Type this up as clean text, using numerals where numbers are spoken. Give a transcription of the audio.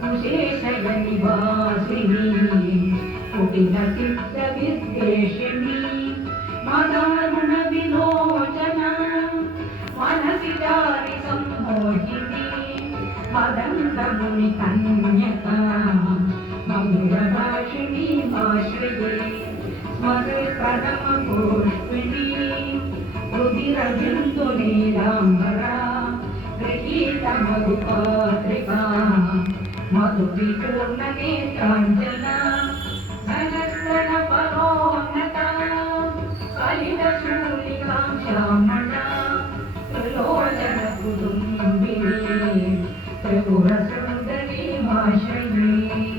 कुशेशयनिवासिनी कुटिलचित्तविद्वेषिणी मदारुणविलोचना मनसि चारि सम्मोहिनी मदन्तमुनिकन्यका मधुरभाषिणी आश्रये स्मरपरमपुष्पिणी रुधिरबिन्दुनीलाम्बरा गृहीतमधुपात्रिका मधुविपूर्णनेत्राञ्जना धनस्तनपरोन्नता कलितशूलिकां श्यामणा त्रिलोचनकुटुम्बिनी त्रिपुरसुन्दरीमाश्रये